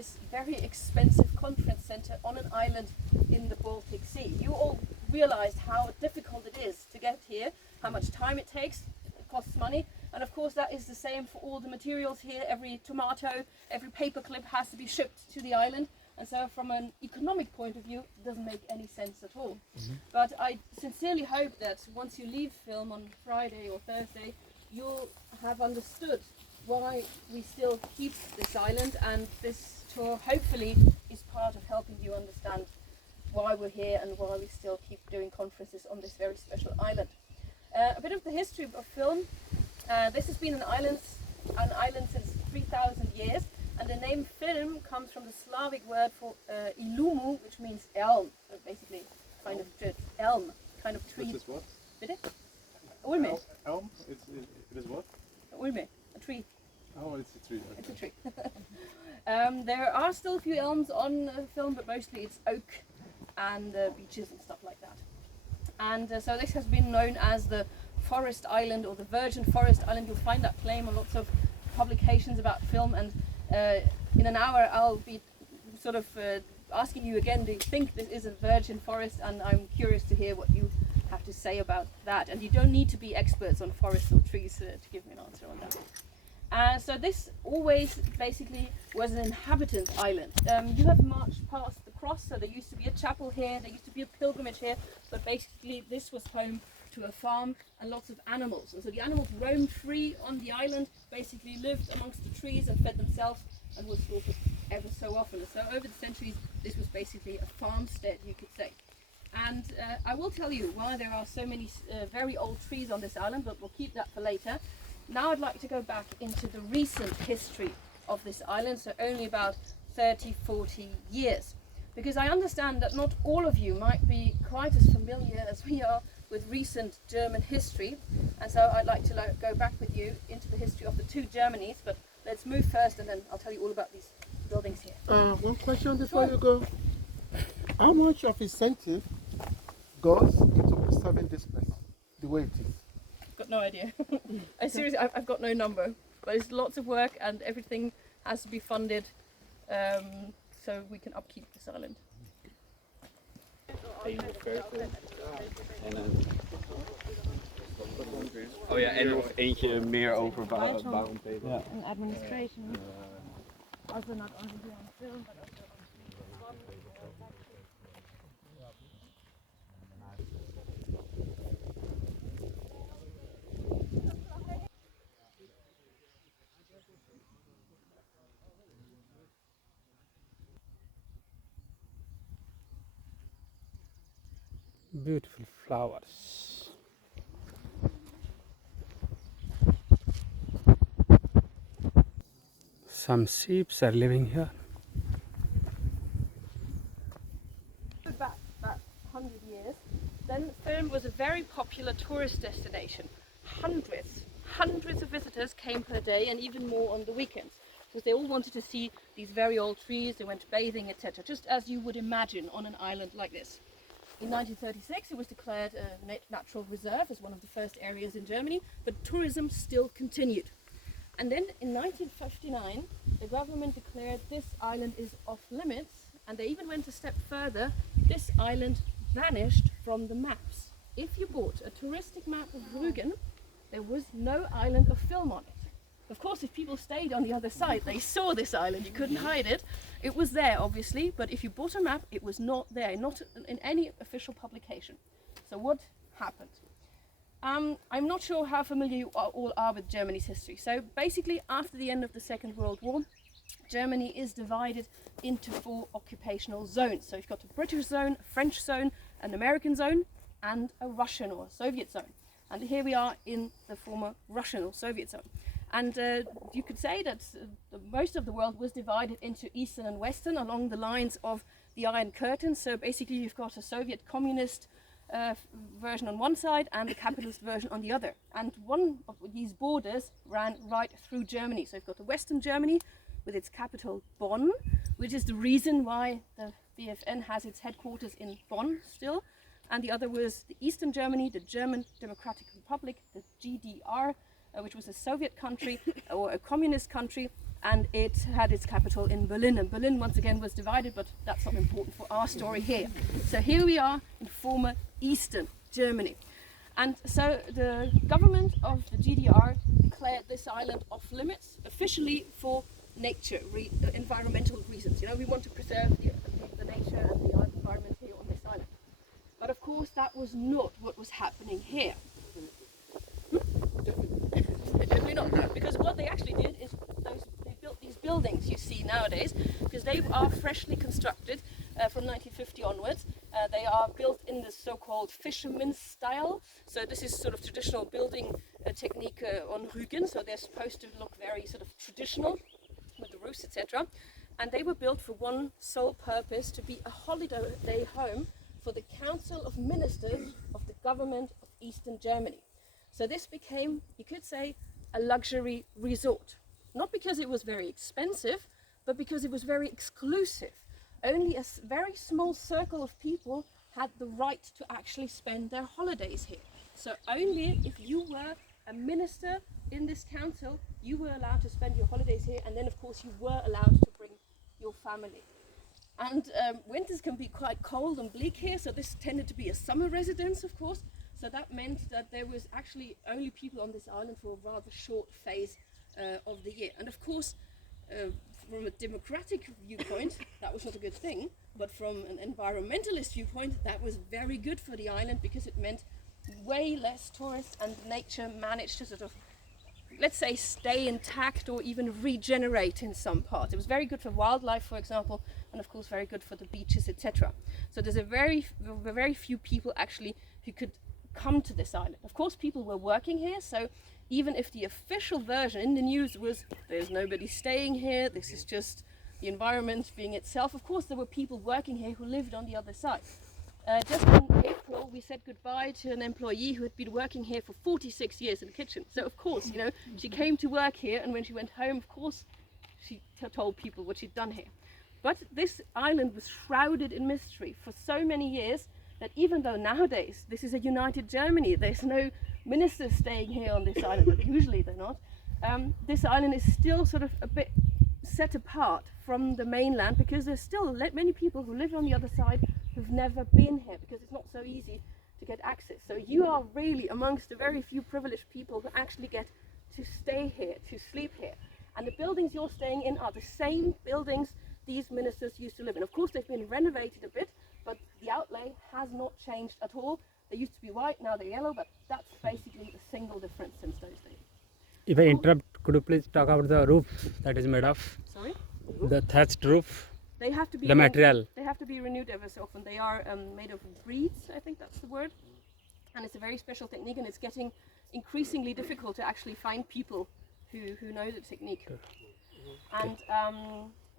this very expensive conference center on an island in the Baltic Sea. You all realized how difficult it is to get here, how much time it takes, it costs money, and of course that is the same for all the materials here. Every tomato, every paper clip has to be shipped to the island, and so from an economic point of view it doesn't make any sense at all. But I sincerely hope that once you leave Vilm on Friday or Thursday, you'll have understood why we still keep this island, and this tour hopefully is part of helping you understand why we're here and why we still keep doing conferences on this very special island. A bit of the history of Vilm. This has been an island since 3,000 years, and the name Vilm comes from the Slavic word for ilumu, which means elm, so basically kind of elm, kind of tree. Which is what? Bitte? Ulme. Elm? It is what? Ulme, a tree. Oh, it's a tree. Okay. It's a tree. There are still a few elms on Vilm, but mostly it's oak and beeches and stuff like that. And so this has been known as the Forest Island or the Virgin Forest Island. You'll find that claim on lots of publications about Vilm, and in an hour I'll be sort of asking you again, do you think this is a virgin forest? And I'm curious to hear what you have to say about that. And you don't need to be experts on forests or trees to give me an answer on that. So this always basically was an inhabitant island. You have marched past the cross, so there used to be a chapel here, there used to be a pilgrimage here, but basically this was home to a farm and lots of animals. And so the animals roamed free on the island, basically lived amongst the trees and fed themselves, and was slaughtered ever so often. And so over the centuries this was basically a farmstead, you could say. And I will tell you why there are so many very old trees on this island, but we'll keep that for later. Now I'd like to go back into the recent history of this island, so only about 30-40 years. Because I understand that not all of you might be quite as familiar as we are with recent German history, and so I'd like to go back with you into the history of the two Germanys, but let's move first and then I'll tell you all about these buildings here. One question before you go. How much of incentive goes into preserving this place the way it is? Got no idea. I've got no number, but it's lots of work and everything has to be funded so we can upkeep this island. Oh ja, en nog eentje meer over waarom Peter. Ja. And administration. Also not only here on film, but also on Beautiful flowers. Some sheep are living here. Back about 100 years, then Vilm was a very popular tourist destination. Hundreds of visitors came per day, and even more on the weekends, because they all wanted to see these very old trees. They went bathing, etc., just as you would imagine on an island like this. In 1936 it was declared a natural reserve as one of the first areas in Germany, but tourism still continued. And then in 1959 the government declared this island is off limits, and they even went a step further. This island vanished from the maps. If you bought a touristic map of Rügen, there was no island of Vilm on it. Of course, if people stayed on the other side, they saw this island, you couldn't hide it. It was there, obviously, but if you bought a map, it was not there, not in any official publication. So what happened? I'm not sure how familiar you all are with Germany's history. So basically, after the end of the Second World War, Germany is divided into 4 occupational zones. So you've got a British zone, a French zone, an American zone, and a Russian or Soviet zone. And here we are in the former Russian or Soviet zone. And you could say that most of the world was divided into Eastern and Western along the lines of the Iron Curtain. So basically you've got a Soviet communist version on one side and the capitalist version on the other. And one of these borders ran right through Germany. So you've got the Western Germany with its capital Bonn, which is the reason why the BFN has its headquarters in Bonn still. And the other was the Eastern Germany, the German Democratic Republic, the GDR, which was a Soviet country or a communist country, and it had its capital in Berlin. And Berlin once again was divided, but that's not important for our story here. So here we are in former Eastern Germany. And so the government of the GDR declared this island off limits officially for nature, environmental reasons. You know, we want to preserve the nature and the environment here on this island. But of course that was not what was happening here. Definitely not, because what they actually did is they built these buildings you see nowadays, because they are freshly constructed from 1950 onwards. They are built in the so-called fisherman's style. So this is sort of traditional building technique on Rügen. So they're supposed to look very sort of traditional with the roofs, etc. And they were built for one sole purpose: to be a holiday home for the Council of Ministers of the government of Eastern Germany. So this became, you could say, a luxury resort. Not because it was very expensive, but because it was very exclusive. Only a very small circle of people had the right to actually spend their holidays here. So only if you were a minister in this council, you were allowed to spend your holidays here, and then of course you were allowed to bring your family. And winters can be quite cold and bleak here, so this tended to be a summer residence, of course. So that meant that there was actually only people on this island for a rather short phase of the year. And of course, from a democratic viewpoint, that was not a good thing, but from an environmentalist viewpoint, that was very good for the island, because it meant way less tourists, and nature managed to sort of, let's say, stay intact or even regenerate in some parts. It was very good for wildlife, for example, and of course very good for the beaches, etc. So there's very few people actually who could come to this island. Of course people were working here, so even if the official version in the news was there's nobody staying here, this is just the environment being itself, of course there were people working here who lived on the other side. Just in April we said goodbye to an employee who had been working here for 46 years in the kitchen. So of course, you know, she came to work here, and when she went home, of course she told people what she'd done here. But this island was shrouded in mystery for so many years that even though nowadays this is a united Germany, there's no ministers staying here on this island, but usually they're not, this island is still sort of a bit set apart from the mainland, because there's still many people who live on the other side who've never been here, because it's not so easy to get access. So you are really amongst the very few privileged people who actually get to stay here, to sleep here. And the buildings you're staying in are the same buildings these ministers used to live in. Of course they've been renovated a bit, but the outlay has not changed at all. They used to be white, now they're yellow, but that's basically the single difference since those days. If I interrupt, could you please talk about the roof that is made of? Sorry? The thatched roof, They have to be the material. They have to be renewed ever so often. They are made of reeds, I think that's the word. And it's a very special technique, and it's getting increasingly difficult to actually find people who know the technique. And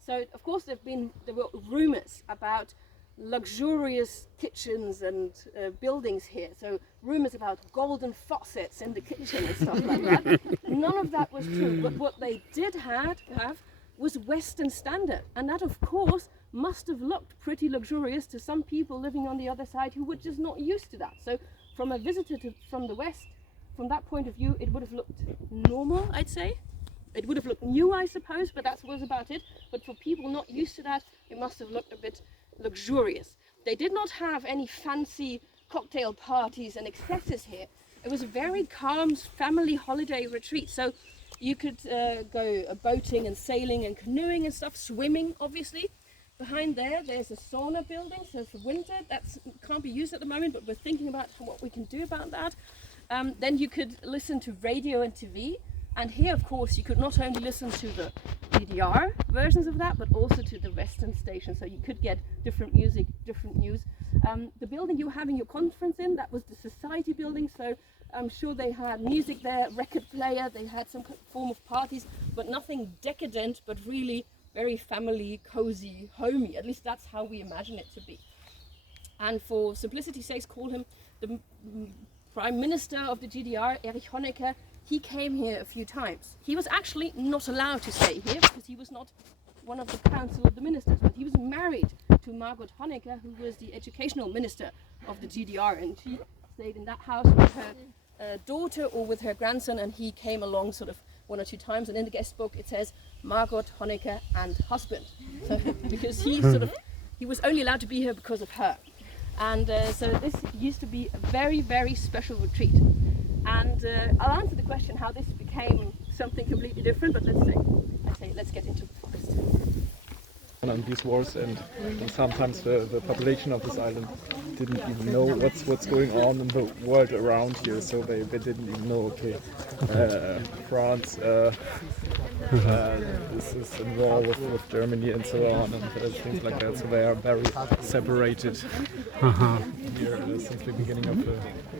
so of course there were rumors about luxurious kitchens and buildings here. So rumors about golden faucets in the kitchen and stuff like that. None of that was true. But what they did have was Western standard, and that of course must have looked pretty luxurious to some people living on the other side who were just not used to that. So from a visitor from the West, from that point of view, it would have looked normal, I'd say. It would have looked new, I suppose, but that was about it. But for people not used to that, it must have looked a bit luxurious. They did not have any fancy cocktail parties and excesses here. It was a very calm family holiday retreat. So you could go boating and sailing and canoeing and stuff, swimming obviously. Behind there's a sauna building, so for winter that can't be used at the moment, but we're thinking about what we can do about that. Then you could listen to radio and TV. And here, of course, you could not only listen to the DDR versions of that, but also to the Western station. So you could get different music, different news. The building you were having your conference in, that was the society building. So I'm sure they had music there, record player, they had some form of parties, but nothing decadent, but really very family, cozy, homey. At least that's how we imagine it to be. And for simplicity's sake, call him the Prime Minister of the GDR, Erich Honecker. He came here a few times. He was actually not allowed to stay here because he was not one of the council of the ministers, but he was married to Margot Honecker, who was the educational minister of the GDR, and she stayed in that house with her daughter or with her grandson, and he came along sort of one or two times. And in the guest book it says Margot Honecker and husband. So, because he was only allowed to be here because of her. And so this used to be a very, very special retreat. And I'll answer the question how this became something completely different, but let's get into the forest. On these wars, and sometimes the population of this island didn't even know what's going on in the world around here, so they didn't even know, okay, France this is in war with Germany and so on, and things like that, so they are very separated here since the beginning of the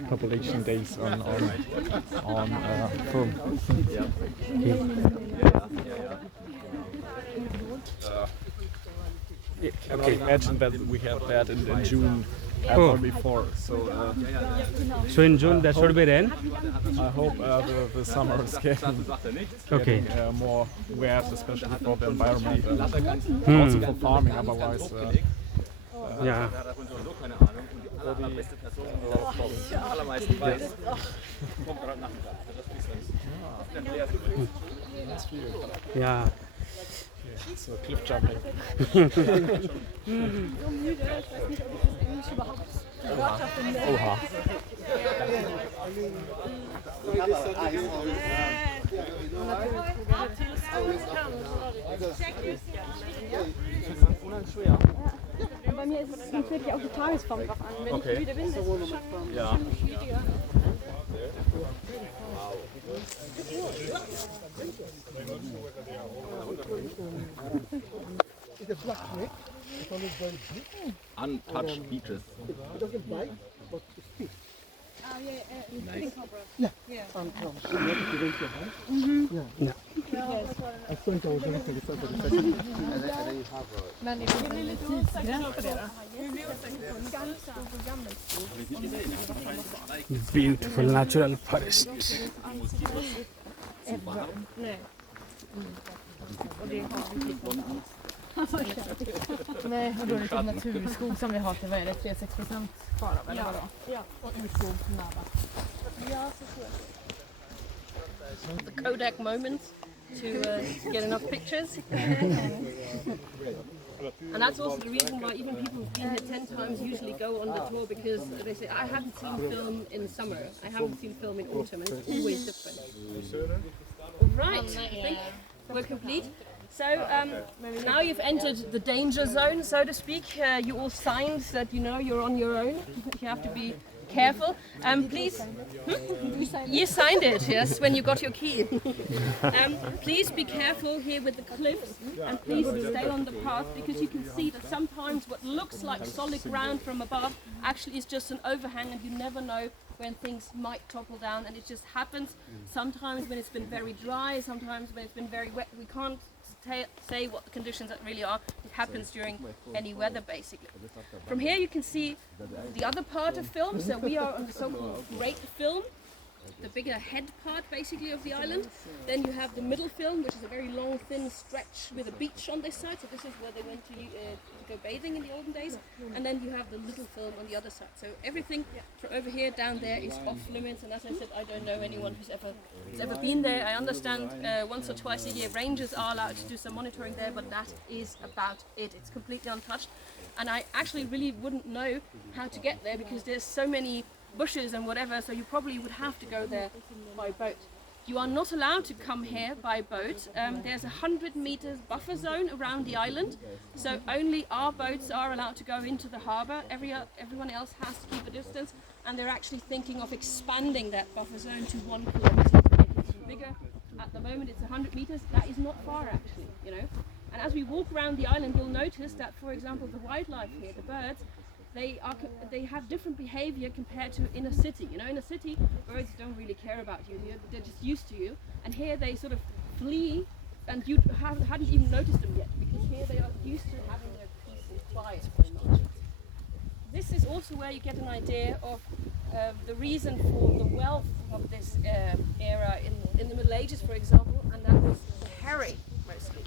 population days on Vilm. I cannot imagine that we had that in June ever before. So in June there should be rain. I hope the summer is getting more wet, especially for the environment and also for farming. Otherwise, Yeah. Yeah. so cliff jumping. Oha. Bei mir ist es natürlich auch die Tagesform drauf an. Wenn Okay. ich müde bin, ist es schon Ja. ziemlich schwieriger. It's a black snake. It's always very big. Untouched beaches. It doesn't bite, but it sticks. Nice. Yeah. And so you have to prevent your hand. Yeah. I saw it, I was going to the side. Men det finns en tidsgräns för det då? Beautiful natural forest. Nej. Och det har vi typ nej, och då är det typ naturskog som vi har till, vad är det, 3-6% kvar av, eller vadå? Ja. Och urskog nära. Ja, så tror jag. The Kodak moment to get enough pictures. And that's also the reason why even people who've been here 10 times usually go on the tour, because they say, I haven't seen film in summer, I haven't seen film in autumn, and it's always different. Right, I think we're complete. So now you've entered the danger zone, so to speak. You all signed that you know you're on your own. You have to be careful. Please, you signed it, yes, when you got your key. Please be careful here with the cliffs, and please stay on the path, because you can see that sometimes what looks like solid ground from above actually is just an overhang, and you never know when things might topple down, and it just happens sometimes when it's been very dry, sometimes when it's been very wet. We can't say what the conditions that really are. It happens during any weather, basically. From here you can see the other part of Vilm. So we are on the so-called Great Vilm, the bigger head part basically of the island. Then you have the Middle Vilm, which is a very long thin stretch with a beach on this side, so this is where they went to go bathing in the olden days. And then you have the Little Vilm on the other side. So everything from over here down there is off limits, and as I said, I don't know anyone who's ever been there. I understand once or twice a year rangers are allowed to do some monitoring there, but that is about it. It's completely untouched, and I actually really wouldn't know how to get there, because there's so many bushes and whatever, so you probably would have to go there by boat. You are not allowed to come here by boat. There's a 100 meters buffer zone around the island, so only our boats are allowed to go into the harbour. Everyone else has to keep a distance, and they're actually thinking of expanding that buffer zone to 1 kilometre to make it even bigger. At the moment it's 100 meters. That is not far actually, you know. And as we walk around the island, you'll notice that, for example, the wildlife here, the birds, they have different behavior compared to in a city. You know, in a city, birds don't really care about you. They're just used to you. And here they sort of flee, and you hadn't even noticed them yet, because here they are used to having their peace and quiet very much. This is also where you get an idea of the reason for the wealth of this era in the Middle Ages, for example, and that was herring mostly.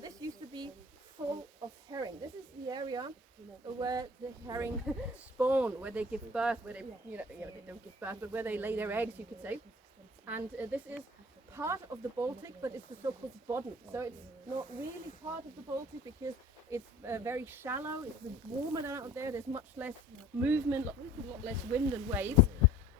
This used to be full of herring. This is the area where the herring spawn, where they give birth, where they, you know, they don't give birth, but where they lay their eggs, you could say. And this is part of the Baltic, but it's the so-called Bodden. So it's not really part of the Baltic because it's very shallow, it's a bit warmer than out there, there's much less movement, a lot less wind and waves.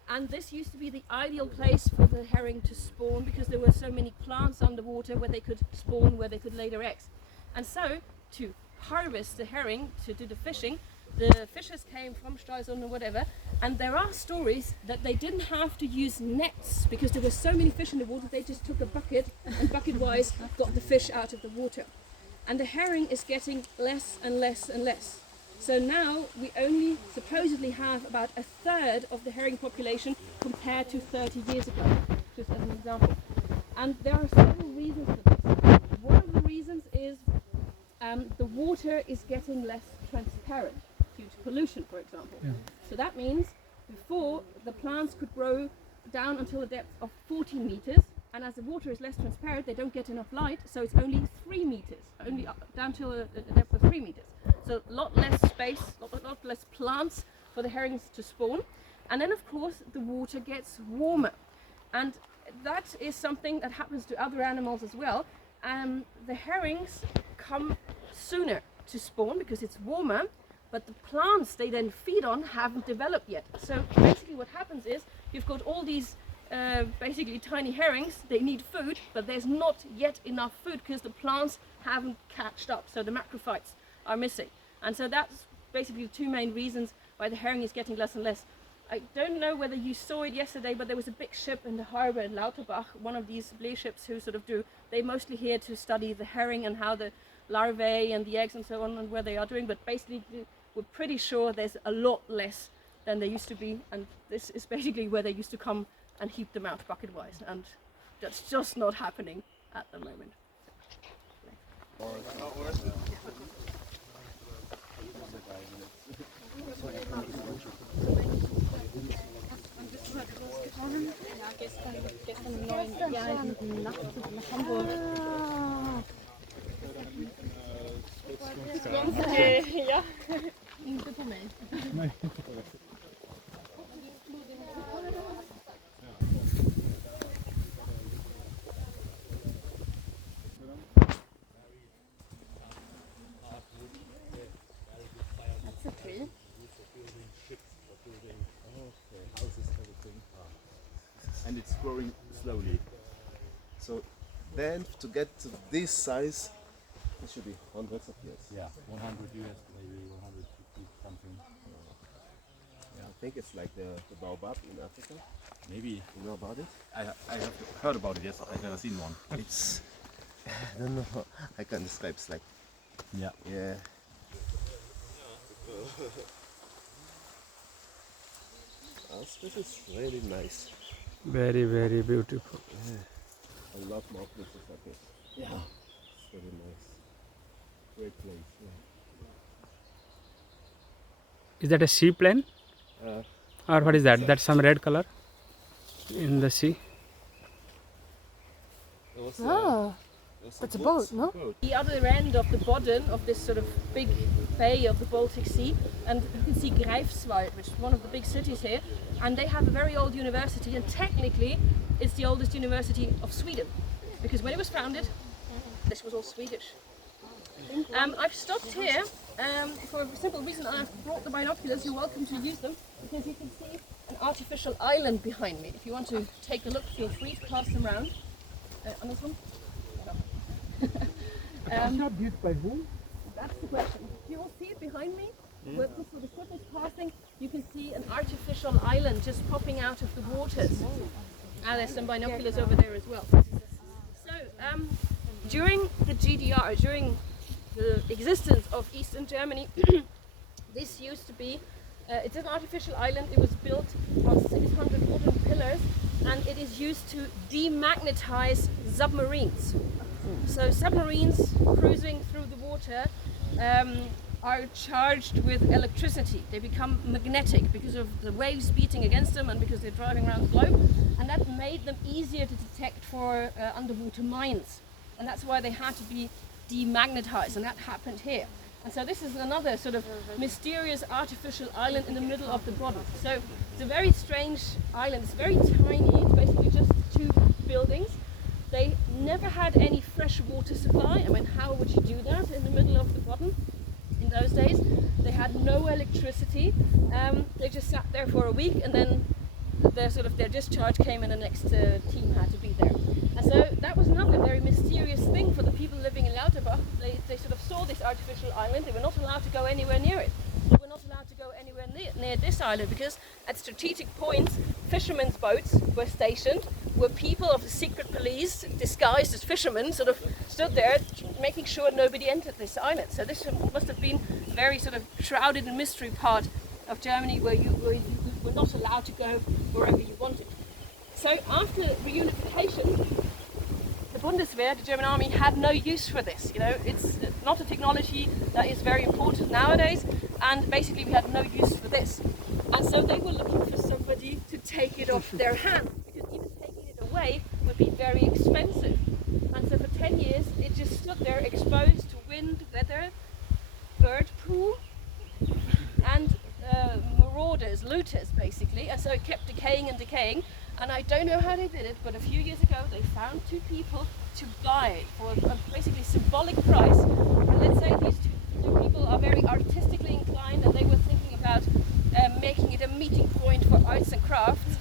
And this used to be the ideal place for the herring to spawn because there were so many plants underwater where they could spawn, where they could lay their eggs. And so, to harvest the herring, to do the fishing, the fishers came from Stralsund or whatever, and there are stories that they didn't have to use nets because there were so many fish in the water, they just took a bucket and bucket-wise got the fish out of the water. And the herring is getting less and less and less. So now we only supposedly have about a third of the herring population compared to 30 years ago, just as an example. And there are several reasons for this. One of the reasons is the water is getting less transparent due to pollution, for example. Yeah. So that means before the plants could grow down until a depth of 14 meters, and as the water is less transparent, they don't get enough light, so it's only 3 meters, only down to a depth of 3 meters. So a lot less space, a lot less plants for the herrings to spawn. And then of course the water gets warmer. And that is something that happens to other animals as well. The herrings come sooner to spawn because it's warmer, but the plants they then feed on haven't developed yet. So basically what happens is you've got all these basically tiny herrings, they need food, but there's not yet enough food because the plants haven't catched up, so the macrophytes are missing. And so that's basically the two main reasons why the herring is getting less and less. I don't know whether you saw it yesterday, but there was a big ship in the harbour in Lauterbach, one of these blue ships who sort of they're mostly here to study the herring and how the larvae and the eggs and so on and where they are doing, but basically we're pretty sure there's a lot less than there used to be, and this is basically where they used to come and heap them out bucket-wise, and that's just not happening at the moment. Inte på mig. That's a tree. And it's growing slowly. So then to get to this size, it should be hundreds of years. Yeah, 100 years, maybe 150 something. I think it's like the baobab in Africa. Maybe. You know about it? I have heard about it, yes. I've never seen one. It's, I don't know, I can't describe. It's like, Yeah. yeah. This is really nice. Very, very beautiful. I love more places like this. Yeah. It's very nice. Great place. Yeah. Is that a seaplane? Or what is that? That's some red color in the sea. That's a boat, no? The other end of the Bodden, of this sort of big bay of the Baltic Sea, and you can see Greifswald, which is one of the big cities here, and they have a very old university, and technically it's the oldest university of Sweden, because when it was founded, this was all Swedish. I've stopped here for a simple reason. I've brought the binoculars. You're welcome to use them, because you can see an artificial island behind me. If you want to take a look, feel free to pass them around. On this one? It's not built by whom? That's the question. Do you all see it behind me? Where the ship is passing, you can see an artificial island just popping out of the waters. And there's some binoculars over there as well. So, during the GDR, during the existence of Eastern Germany, this used to be, it's an artificial island. It was built on 600 wooden pillars, and it is used to demagnetize submarines. So submarines cruising through the water are charged with electricity. They become magnetic because of the waves beating against them and because they're driving around the globe. And that made them easier to detect for underwater mines. And that's why they had to be demagnetized, and that happened here. And so this is another sort of mysterious artificial island in the middle of the Bodden. So it's a very strange island. It's very tiny. It's basically just two buildings. They never had any fresh water supply. I mean, how would you do that in the middle of the Bodden in those days? They had no electricity. They just sat there for a week, and then their discharge came, and the next team had to be there. And so that was another very mysterious thing for the people living in Lauterbach. They sort of saw this artificial island. They were not allowed to go anywhere near it. They were not allowed to go anywhere near this island, because at strategic points, fishermen's boats were stationed, where people of the secret police, disguised as fishermen, sort of stood there making sure nobody entered this island. So this must have been a very sort of shrouded in mystery part of Germany, where you were not allowed to go wherever you wanted. So after reunification, the Bundeswehr, the German army, had no use for this. You know, it's not a technology that is very important nowadays, and basically we had no use for this. And so they were looking for somebody to take it off their hands, because even taking it away would be very expensive. And so for 10 years it just stood there exposed to wind, weather, bird poo, and marauders, looters basically, and so it kept decaying and decaying. And I don't know how they did it, but a few years ago they found two people to buy it for a basically symbolic price. And let's say these two people are very artistically inclined, and they were thinking about making it a meeting point for arts and crafts.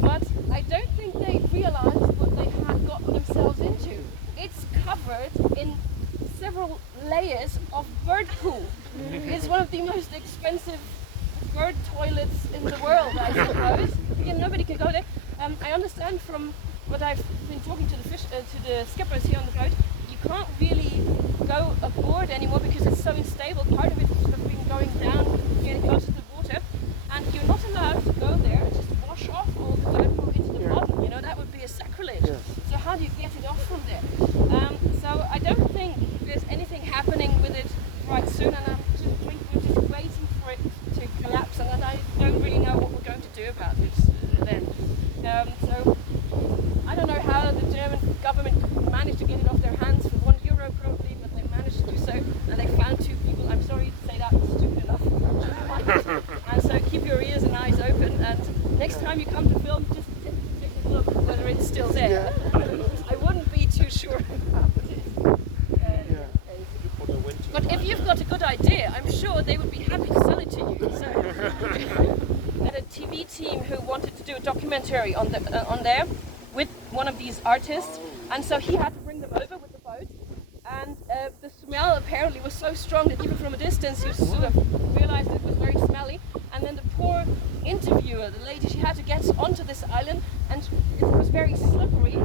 But I don't think they realized what they had gotten themselves into. It's covered in several layers of bird poo. It's one of the most expensive bird toilets in the world, I suppose. Again, nobody can go there. I understand from what I've been talking to the skippers here on the boat, you can't really go aboard anymore because it's so unstable. Part of it has sort of been going down, getting closer to the water, and you're not allowed to go there and just wash off all the bird poo into the bottom. You know, that would be a sacrilege. So how do you get it off from there? So I don't think there's anything happening with it right soon, and we're just waiting for it to collapse, and then I don't really know what we're going to do about it then. So I don't know how the German government managed to get it off their hands for €1 probably, but they managed to do so, and they found two people. I'm sorry to say that, stupid enough to find it. And so keep your ears and eyes open, and next time you come to film, just take a look whether it's still there. I wouldn't be too sure about it. But if you've got a good idea, I'm sure they would be happy to sell it to you. So, had a TV team who wanted to do a documentary on there with one of these artists, and so he had to bring them over with the boat. And the smell apparently was so strong that even from a distance you sort of realized it was very smelly. And then the poor interviewer, the lady, she had to get onto this island, and it was very slippery,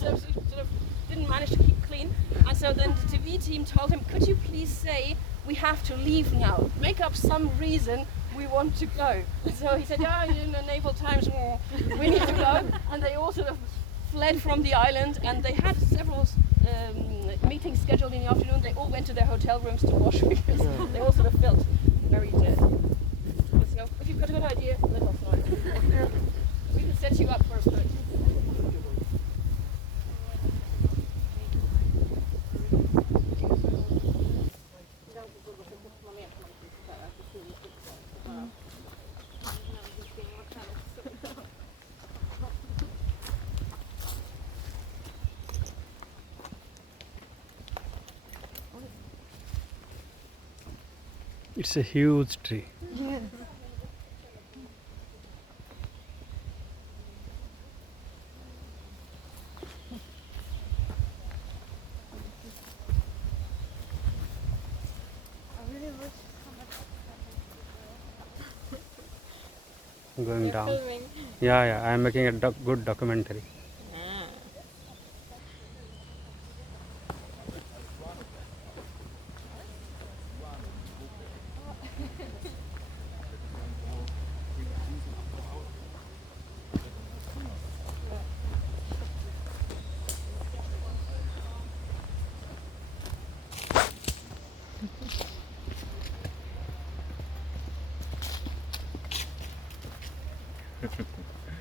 so she sort of didn't manage to keep clean. And so then the TV team told him, could you please say we have to leave now? Make up some reason we want to go. So he said, yeah, in the naval times, we need to go. And they all sort of fled from the island, and they had several meetings scheduled in the afternoon. They all went to their hotel rooms to wash because they all sort of felt very dirty. So if you've got a good idea, let us know. We can set you up for a purchase. It's a huge tree. Yes. Going down. Yeah, I am making a good documentary.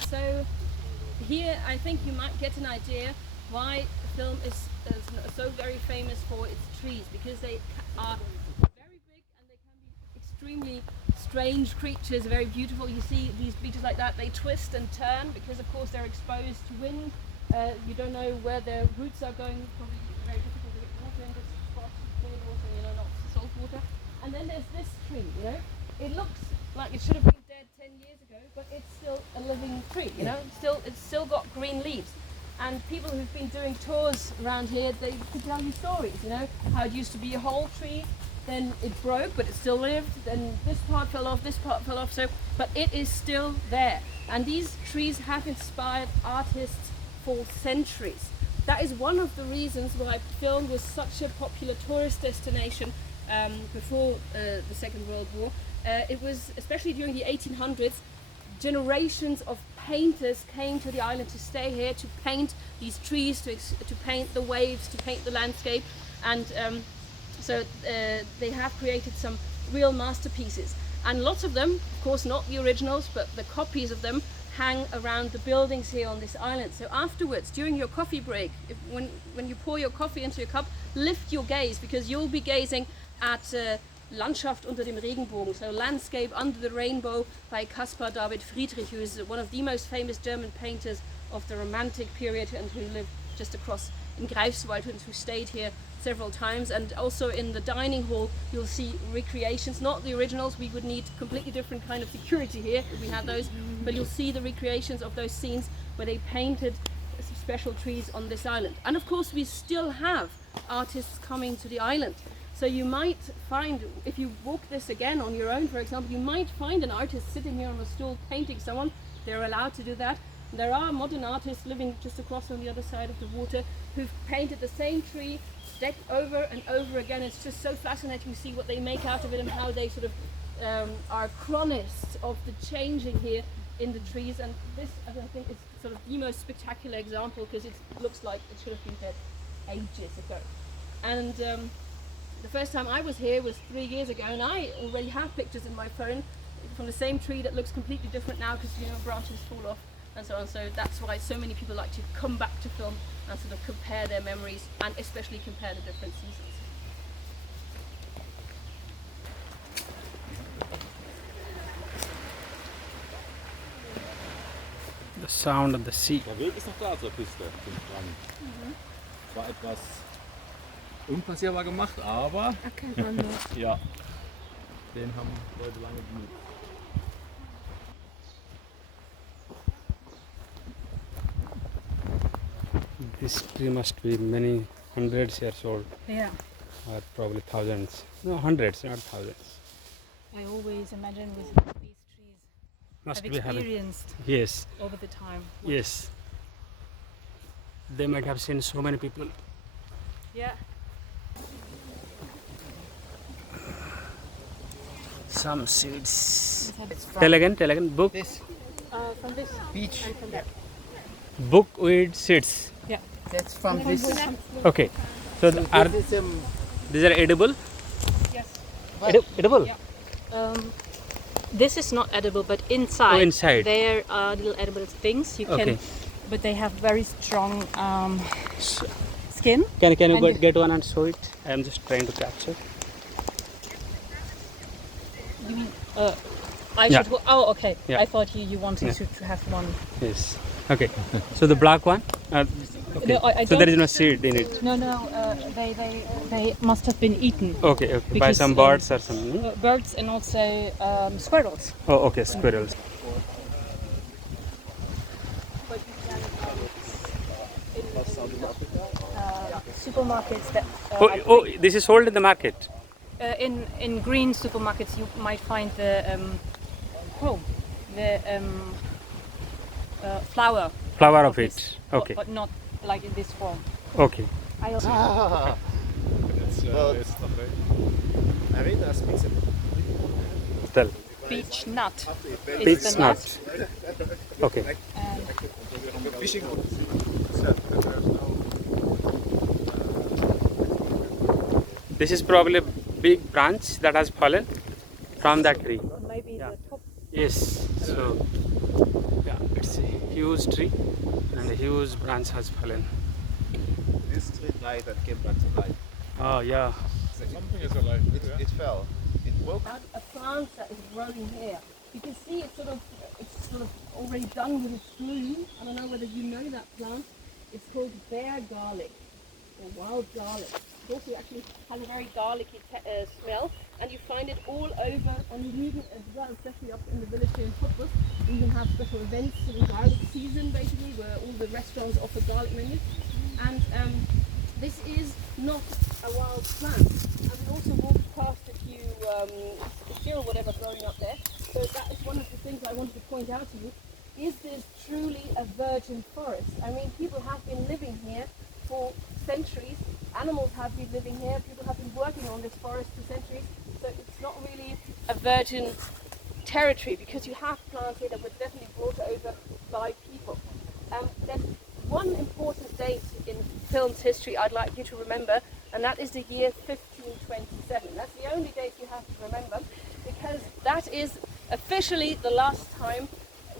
So here I think you might get an idea why film is so very famous for its trees, because they are very big and they can be extremely strange creatures, very beautiful. You see these beaches like that, they twist and turn because of course they're exposed to wind You don't know where their roots are going. Probably very difficult to get water in this spot, clear water, you know, not salt water. And then there's this tree, you know. It looks like it should have been dead 10 years ago, but it's still a living tree, you know. It's still got green leaves. And people who've been doing tours around here, they could tell you stories, you know, how it used to be a whole tree, then it broke, but it still lived, then this part fell off, this part fell off, so, but it is still there. And these trees have inspired artists for centuries. That is one of the reasons why film was such a popular tourist destination before the Second World War. It was, especially during the 1800s, generations of painters came to the island to stay here, to paint these trees, to paint the waves, to paint the landscape, and so they have created some real masterpieces. And lots of them, of course not the originals, but the copies of them hang around the buildings here on this island. So afterwards, during your coffee break, when you pour your coffee into your cup, lift your gaze, because you'll be gazing at Landschaft unter dem Regenbogen, so landscape under the rainbow by Caspar David Friedrich, who is one of the most famous German painters of the Romantic period and who lived just across in Greifswald and who stayed here several times. And also in the dining hall you'll see recreations, not the originals. We would need completely different kind of security here if we had those, but you'll see the recreations of those scenes where they painted special trees on this island. And of course we still have artists coming to the island. So you might find, if you walk this again on your own, for example, you might find an artist sitting here on a stool painting someone. They're allowed to do that. There are modern artists living just across on the other side of the water who've painted the same tree decked over and over again. It's just so fascinating to see what they make out of it and how they sort of are chronists of the changing here in the trees. And this, I think, is sort of the most spectacular example, because it looks like it should have been dead ages ago. And the first time I was here was 3 years ago, and I already have pictures in my phone from the same tree that looks completely different now, because, you know, branches fall off and so on. So that's why so many people like to come back to film and sort of compare their memories, and especially compare the different seasons. The sound of the sea. Der Weg ist noch da zur Küste, zum Strand. War etwas unpassierbar gemacht, aber ja, den haben Leute lange genug. This tree must be many hundreds years old, Yeah. or probably thousands. No, hundreds, not thousands. I always imagine with these trees Must I've be having. experienced Yes, over the time. yes. They might have seen so many people. Yeah. Some seeds. Tell again. Book. From this Beach. and from that. Bookweed seeds. Yeah. That's from this. Okay. So are This is, these are edible? Yes. Edible. Yeah. This is not edible, but inside, Oh, inside. there are little edible things you Okay. can, but they have very strong skin. Can you And- get one and show it? I am just trying to capture. You mean, I Yeah. should. Oh, okay. Yeah. I thought you wanted Yeah. to have one. Yes. Okay. So the black one. Okay. No, I So there is don't- no seed in it. No, they must have been eaten. Okay. Okay. By Because, some birds or something. Birds and also squirrels. Oh, okay. Squirrels. But you can, supermarkets that Oh, this is sold in the market. in green supermarkets you might find the flower Flower of this, it. Okay. but not like in this form. Okay. I also Arena speaks it. Tell. beech nut is Beech the nut. Okay. And This is probably a big branch that has fallen from that tree. maybe Yeah. the top. Yes. So yeah, it's a huge tree and a huge branch has fallen. This tree died and came back to life. Oh yeah. Something is alive. It fell. It broke. A plant that is growing here. You can see it's sort of already done with its bloom. I don't know whether you know that plant. It's called bear garlic, or wild garlic. It also actually has a very garlicky smell, and you find it all over on Rügen as well, especially up in the village here in Cottbus. We even have special events in garlic season, basically, where all the restaurants offer garlic menus. And this is not a wild plant. And we also walked past a few still whatever growing up there. So that is one of the things I wanted to point out to you. Is this truly a virgin forest? I mean, people have been living here for centuries. Animals have been living here. People have been working on this forest for centuries. So it's not really a virgin territory, because you have plants here that were definitely brought over by people. There's one important date in Vilm's history I'd like you to remember, and that is the year 1527. That's the only date you have to remember, because that is officially the last time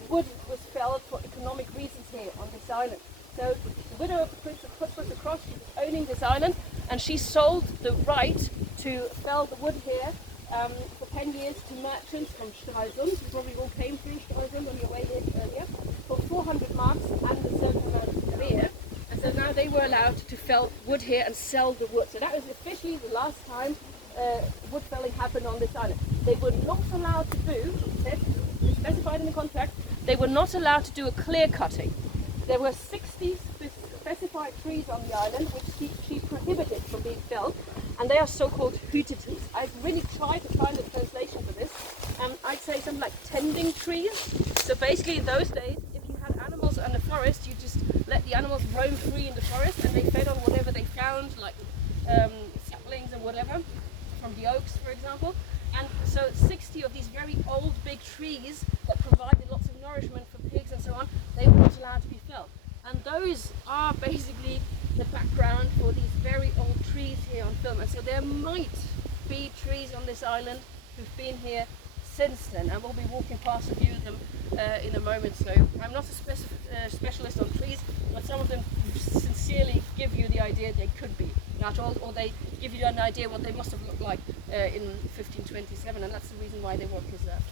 wood was felled for economic reasons here on this island. So the widow of the Prince of Cottbus across, she was owning this island, and she sold the right to fell the wood here for 10 years to merchants from Stralsund. You probably all came through Stralsund on your way here earlier, for 400 marks and a certain amount of beer. And so now they were allowed to fell wood here and sell the wood. So that was officially the last time wood felling happened on this island. They were not allowed to do, specified in the contract, they were not allowed to do a clear cutting. There were 60 specified trees on the island which she prohibited from being felled, and they are so-called hütetens. I've really tried to find a translation for this. I'd say something like tending trees. So basically in those days, if you had animals in the forest, you just let the animals roam free in the forest, and they fed on whatever they found, like saplings and whatever, from the oaks, for example. And so 60 of these very old big trees that provided lots of nourishment for pigs and so on, they were not allowed to be felled. And those are basically the background for these very old trees here on Vilm. And so there might be trees on this island who've been here since then, and we'll be walking past a few of them in a moment. So I'm not a specialist on trees, but some of them sincerely give you the idea they could be not old, or they give you an idea what they must have looked like in 1527, and that's the reason why they were preserved.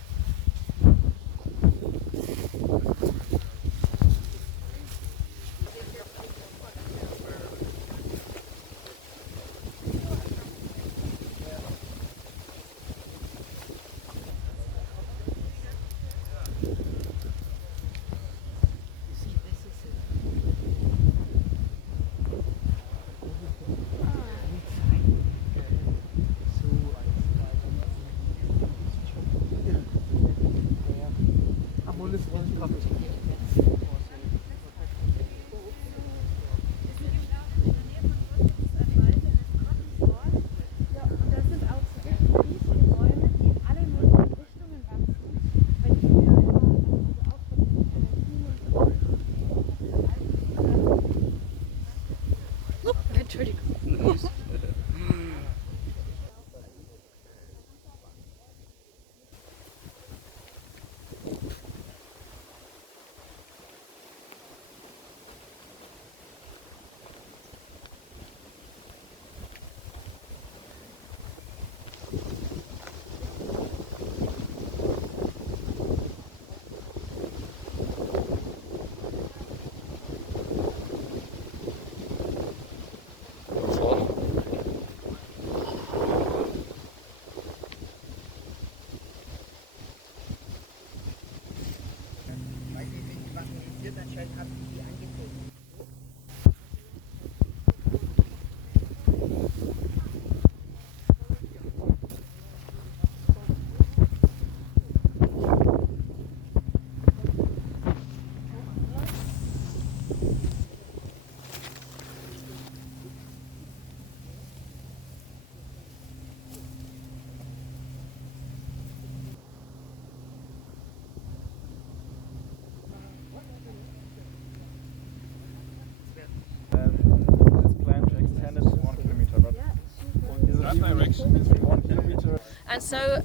And so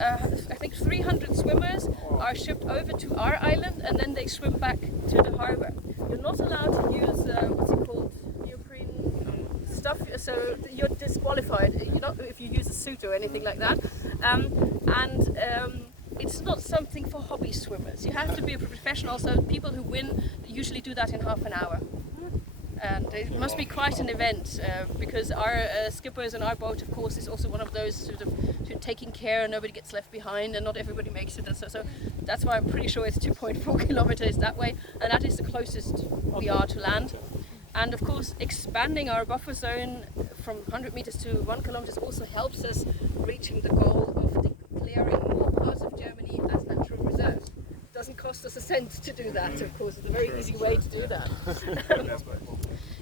I think 300 swimmers are shipped over to our island, and then they swim back to the harbour. You're not allowed to use what's it called, neoprene stuff, so you're disqualified. You're not if you use a suit or anything like that. It's not something for hobby swimmers. You have to be a professional. So people who win usually do that in half an hour. And it must be quite an event because our skippers and our boat, of course, is also one of those sort of taking care and nobody gets left behind and not everybody makes it. And so that's why I'm pretty sure it's 2.4 kilometers that way, and that is the closest we are to land. And of course, expanding our buffer zone from 100 meters to 1 kilometer also helps us reaching the goal of declaring more parts of Germany as natural reserves. Doesn't cost us a cent to do that, of course. It's a very easy way to do that.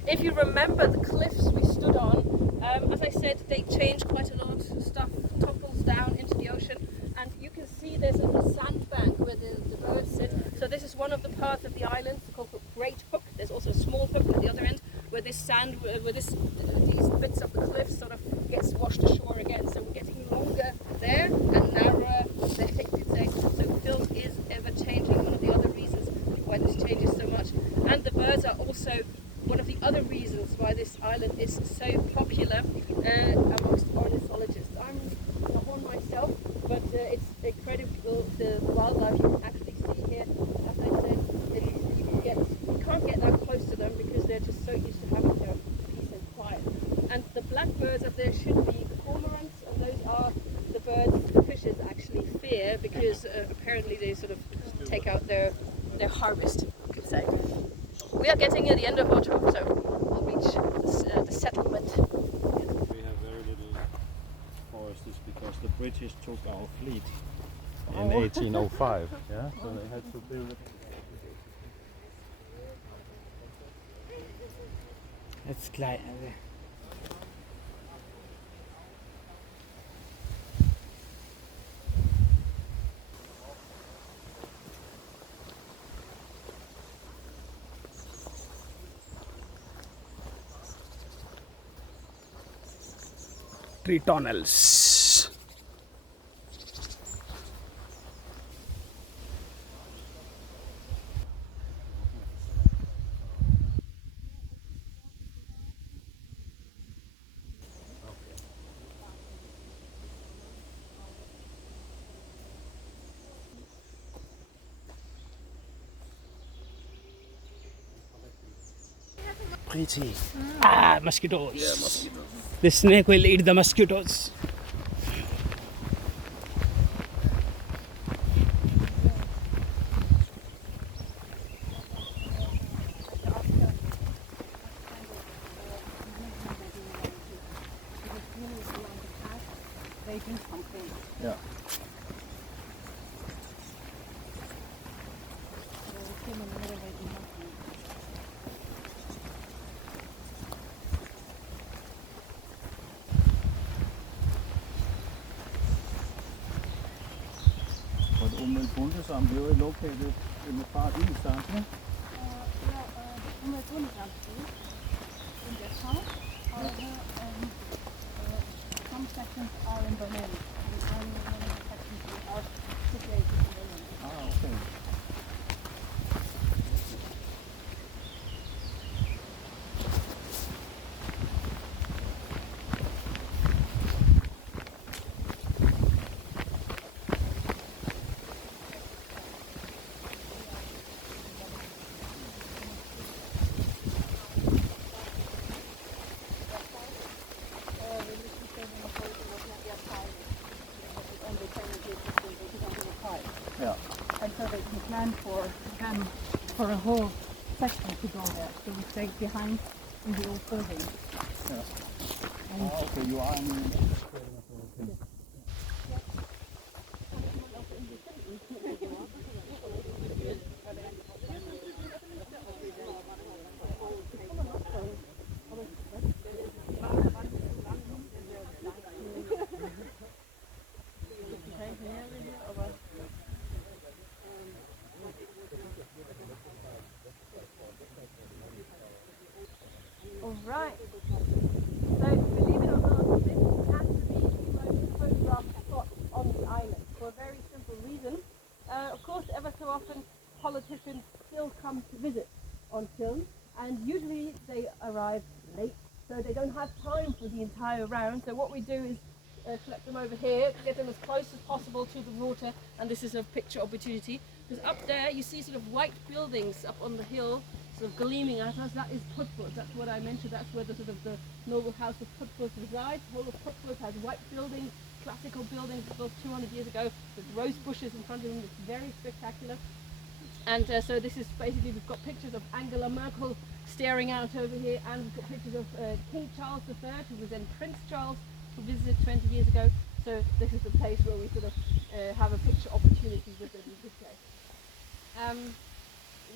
If you remember the cliffs we stood on, as I said, they change quite a lot. Stuff topples down into the ocean, and you can see there's a sandbank where the birds sit. So this is one of the parts of the island called Great Hook. There's also a small hook at the other end where this sand, these bits of the cliffs sort of gets washed ashore again. So we're getting longer there and narrower there, you could say. So film is ever changing. One of the other reasons why this changes so much. And the birds are also one of the other reasons why this island is so popular amongst ornithologists. I'm not one myself, but it's incredible the wildlife you can actually see here. As I said, you can't get that close to them because they're just so used to having their peace and quiet. And the blackbirds up there should be cormorants, and those are the birds the fishers actually fear because apparently they sort of take out their harvest, you could say. We are getting near the end of our tour, so we'll reach the settlement. We have very little forests because the British took our fleet in 1805. Yeah, so they had to build it. It's like 3 tunnels. Pretty. Ah, mosquitoes. Yeah, mosquitoes. The snake will eat the mosquitoes. Yeah. For the Umweltbundesamt, you're located in the far east, aren't you? Some sections are in Berlin, and some sections are situated in Berlin. Ah, okay. Yeah. And so they can plan for them for a whole section to go there. So we stay behind in the old building. Yeah. And Okay, you are in. Alright, so believe it or not, this has to be the most photographed spot on the island for a very simple reason. Of course, ever so often politicians still come to visit on film, and usually they arrive late, so they don't have time for the entire round. So what we do is collect them over here, get them as close as possible to the water, and this is a picture opportunity. Because up there you see sort of white buildings up on the hill sort of gleaming at us, that is Putbus. That's what I mentioned. That's where the sort of the noble house of Putbus resides. The whole of Putbus has white buildings, classical buildings built 200 years ago with rose bushes in front of them. It's very spectacular. And so this is basically, we've got pictures of Angela Merkel staring out over here, and we've got pictures of King Charles III, who was then Prince Charles, who visited 20 years ago. So this is the place where we sort of have a picture opportunity with it, you could say.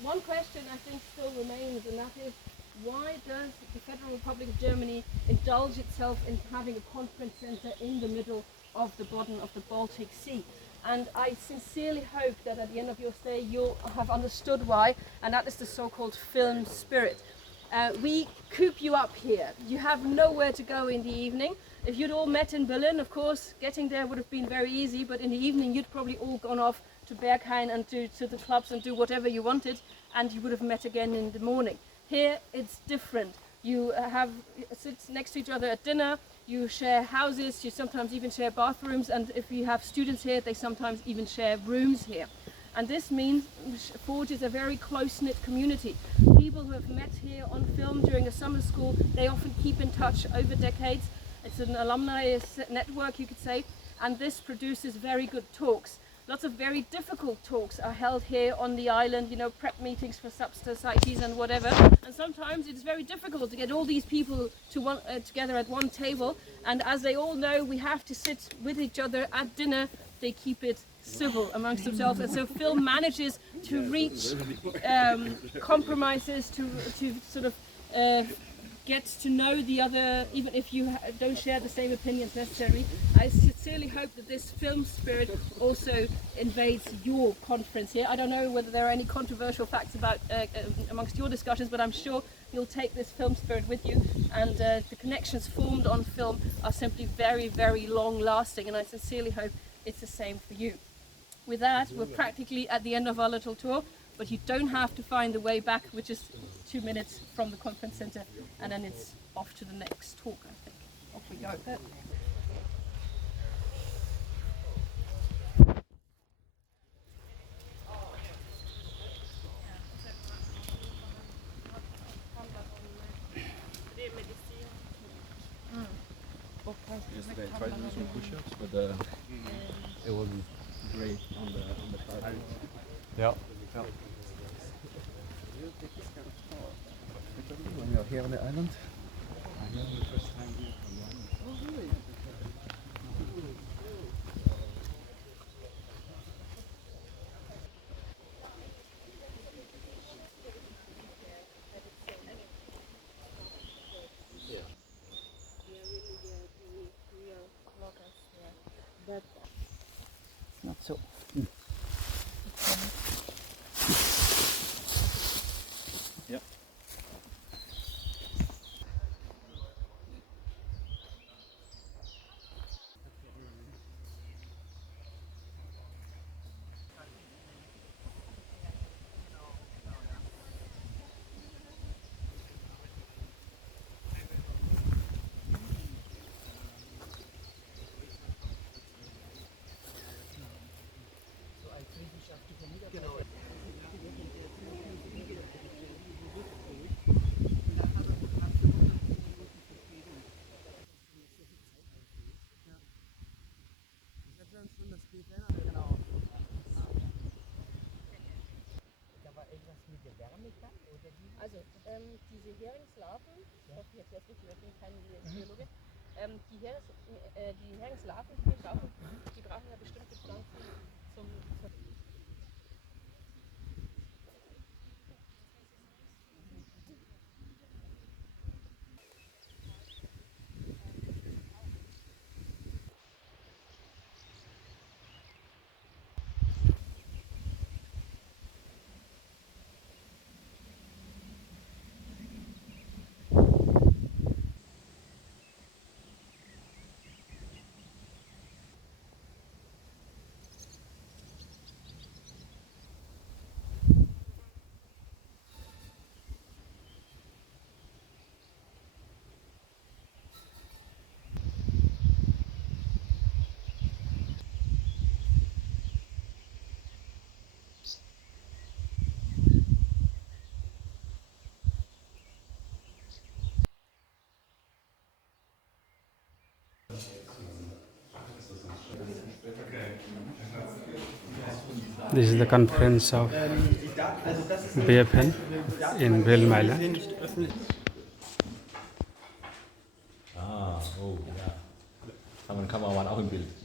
One question I think still remains, and that is, why does the Federal Republic of Germany indulge itself in having a conference center in the middle of the bottom of the Baltic Sea? And I sincerely hope that at the end of your stay you'll have understood why, and that is the so-called film spirit. We coop you up here. You have nowhere to go in the evening. If you'd all met in Berlin, of course, getting there would have been very easy, but in the evening you'd probably all gone off to Berghain and to the clubs and do whatever you wanted, and you would have met again in the morning. Here it's different. You sit next to each other at dinner, you share houses, you sometimes even share bathrooms, and if you have students here, they sometimes even share rooms here. And this means forges a very close-knit community. People who have met here on film during a summer school, they often keep in touch over decades. It's an alumni network, you could say, and this produces very good talks. Lots of very difficult talks are held here on the island, you know, prep meetings for sub-societies and whatever. And sometimes it's very difficult to get all these people together at one table. And as they all know, we have to sit with each other at dinner. They keep it civil amongst themselves. And so film manages to reach compromises, to sort of get to know the other, even if you don't share the same opinions necessarily. I sincerely hope that this film spirit also invades your conference here. I don't know whether there are any controversial facts about amongst your discussions, but I'm sure you'll take this film spirit with you, and the connections formed on film are simply very, very long lasting, and I sincerely hope it's the same for you. With that, we're practically at the end of our little tour, but you don't have to find the way back, which is 2 minutes from the conference center, and then it's off to the next talk, I think. Off we go. Yesterday I tried to do some push-ups, but it wasn't great on the card. Yeah. When we are here on the island. I know the first time here. Oh really? Not so. Yeah. Also, diese Heringslarven, ich hoffe, ich erkläre es richtig, ich bin kein Biologe, die Heringslarven, die brauchen ja bestimmte Pflanzen zum This is the conference of BFN in Vilm Island. Oh ja. Kann man mal auch im Bild.